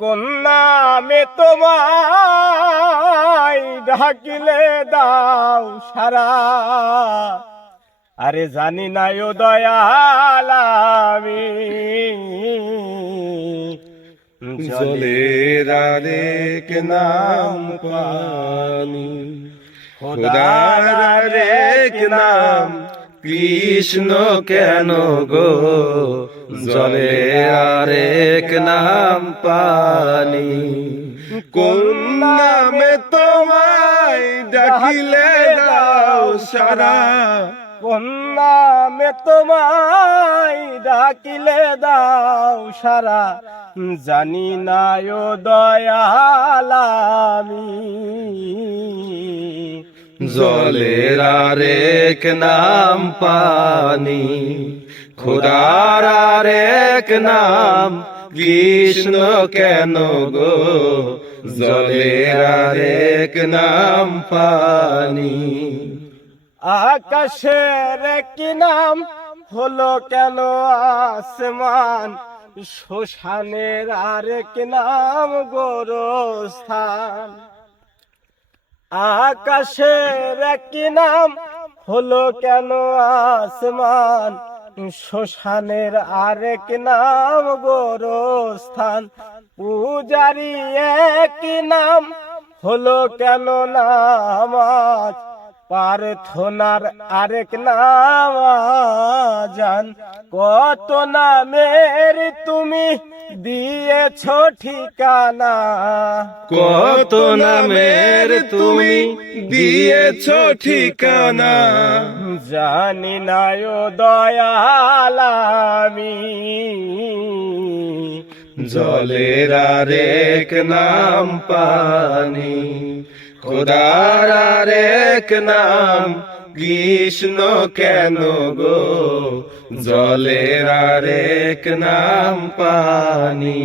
কোন নামে তোমায় ডাকিলে দাও সারা, আরে জানি না ও দয়াল আমি জলের আরেক নাম পানি, খোদার আরেক নাম কৃষ্ণ কেন গো, জলের আরেক নাম পানি। কোন নামে তোমায় ডাকিলে দাও সারা, কোন নামে তোমায় ডাকিলে দাও সারা, জানি না ও দয়াল আমি জলের আরেক নাম পানি, খোদার আরেক নাম কৃষ্ণ কেন গো, জলের আরেক নাম পানি। আকাশের কি নাম হলো কেন আসমান, শ্মশানের আরেক নাম গোরস্থান। আকাশের কি নাম হলো কেন আসমান, শ্মশানের আরেক নাম গোরস্থান। পূজারি এক নাম হলো কেন নামাজ, প্রার্থনার আরেক নাম আযান। কত নামের তুমি দিয়েছ ঠিকানা, কত নামের তুমি দিয়েছ ঠিকানা, জানি না ও দয়াল আমি জলের আরেক নাম পানি, খোদার আরেক নাম কৃষ্ণ কেন গো, জলের আরেক নাম পানি।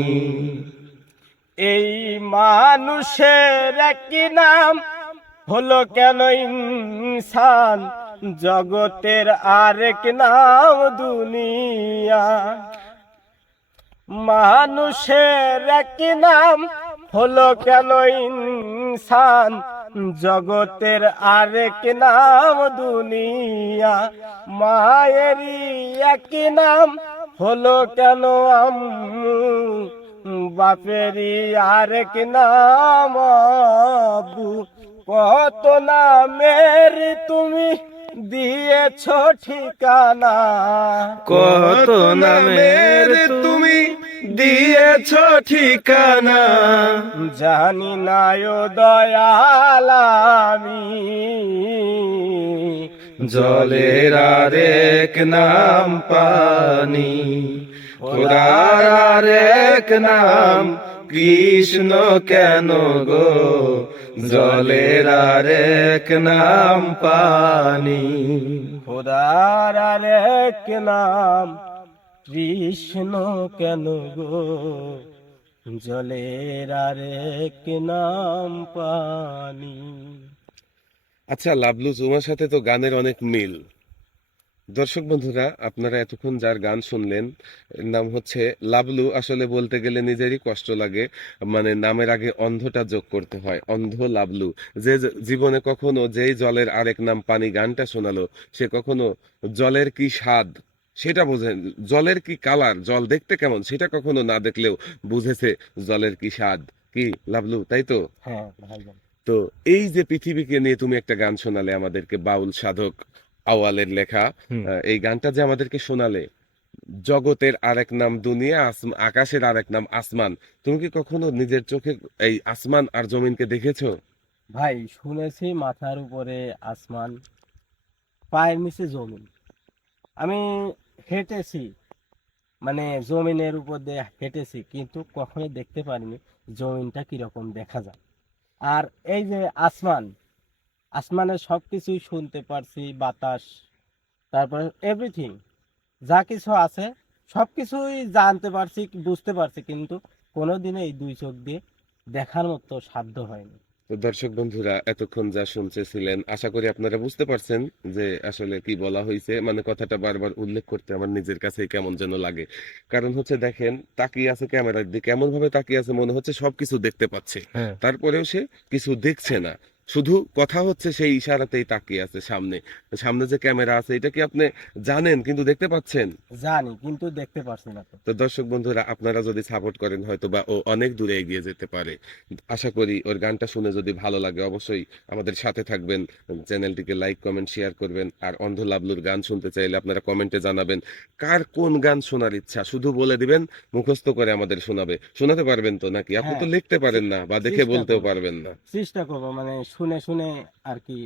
এই মানুষের একই নাম হলো কেন ইনসান, জগতের আরেক নাম দুনিয়া। মানুষের একই নাম হলো কেন ইনসান, জগতের আরেক নাম দুনিয়া। মায়েরই একই নাম হলো কেন আম্মু, বাপেরই আরেক নাম আব্বু। কত নামের তুমি দিয়েছ ঠিকানা, কত নামের তুমি দিয়েছ ঠিকানা, জানি না ও দয়াল আমি জলের আরেক নাম পানি, খোদার আরেক নাম কৃষ্ণ কেন গো, জলের আরেক নাম পানি। খোদার আরেক নাম কৃষ্ণ কেন গো, জলের আরেক নাম পানি। আচ্ছা লাবলু, তোমার সাথে তো গানের অনেক মিল। দর্শক বন্ধুরা, আপনারা এতক্ষণ যার গান শুনলেন এর নাম হচ্ছে লাবলু। আসলে বলতে গেলে নিজেরই কষ্ট লাগে, মানে নামের আগে অন্ধটা যোগ করতে হয়, অন্ধ লাবলু। যে জীবনে কখনো যেই জলের আরেক নাম পানি গানটা শোনালো, সে কখনো জলের কি স্বাদ সেটা বোঝেন, জলের কি কালার, জল দেখতে কেমন সেটা কখনো না দেখলেও বুঝেছে জলের কি স্বাদ। কি লাবলু, তাই তো? হ্যাঁ ভাইজান। তো এই যে পৃথিবীকে নিয়ে তুমি একটা গান শোনালে আমাদেরকে, বাউল সাধক আওয়ালের লেখা, এই গানটা যে আমাদেরকে শোনালে, জগতের আরেক নাম দুনিয়া, আকাশের আরেক নাম আসমান, তুমি কি কখনো নিজের চোখে এই আসমান আর জমিনকে দেখেছো? ভাই শুনেছি মাথার উপরে আসমান, পায়ের নিচে জমিন। আমি হেঁটেছি, মানে জমিনের উপর দিয়ে হেঁটেছি, কিন্তু কখনো দেখতে পারিনি জমিনটা কিরকম দেখা যায়। আর এই যে আসমান, আসমানের সব কিছুই শুনতে পারছি, বাতাস, তারপরে এভরিথিং যা কিছু আছে সব কিছুই জানতে পারছি, বুঝতে পারছি, কিন্তু কোনোদিনও এই দুই চোখ দিয়ে দেখার মতো সাধ্য হয়নি। তো দর্শক বন্ধুরা এতক্ষণ যা শুনতেছিলেন আশা করি আপনারা বুঝতে পারছেন যে আসলে কি বলা হয়েছে, মানে কথাটা বারবার উল্লেখ করতে আমার নিজের কাছে কেমন যেন লাগে। কারণ হচ্ছে দেখেন, তাকিয়ে আছে ক্যামেরার দিকে, এমন ভাবে তাকিয়ে আছে মনে হচ্ছে সবকিছু দেখতে পাচ্ছে, হ্যাঁ, তারপরেও সে কিছু দেখছে না। শুধু কথা হচ্ছে সেই ইশারাতেই তাকিয়ে আছে সামনে। সামনে যে ক্যামেরা আছে এটা কি আপনি জানেন কিন্তু দেখতে পাচ্ছেন? জানি কিন্তু দেখতে পারছি না তো। তো দর্শক বন্ধুরা, আপনারা যদি সাপোর্ট করেন হয়তো বা ও অনেক দূরে এগিয়ে যেতে পারে। আশা করি ওর গানটা শুনে যদি ভালো লাগে অবশ্যই আমাদের সাথে থাকবেন, চ্যানেলটিকে লাইক কমেন্ট শেয়ার করবেন। আর অন্ধ লাবলুর গান শুনতে চাইলে আপনারা কমেন্টে জানাবেন কার কোন গান শোনার ইচ্ছা, শুধু বলে দিবেন, মুখস্থ করে আমাদের শোনাবে। শোনাতে পারবেন তো নাকি? আপনি তো হ্যাঁ, লিখতে পারেন না বা দেখে চেষ্টা বলতেও করব, পারবেন না। চেষ্টা করব মানে শুনে শুনে আর কি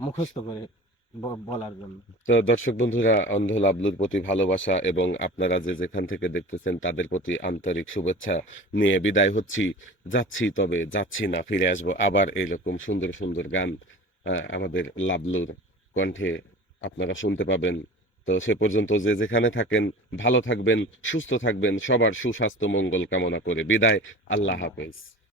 মুখস্থ করে বলার জন্য। তো দর্শক বন্ধুরা, অন্ধ লাবলুর প্রতি ভালোবাসা এবং আপনারা যে যেখান থেকে দেখতেছেন তাদের প্রতি আন্তরিক শুভেচ্ছা নিয়ে বিদায় হচ্ছি। যাচ্ছি, তবে যাচ্ছি না, ফিরে আসবো আবার এইরকম সুন্দর সুন্দর গান আমাদের লাবলুর কণ্ঠে আপনারা শুনতে পাবেন। তো সে পর্যন্ত যে যেখানে থাকেন ভালো থাকবেন, সুস্থ থাকবেন, সবার সুস্বাস্থ্য মঙ্গল কামনা করে বিদায়। আল্লাহ আল্লাহ। হাফেজ।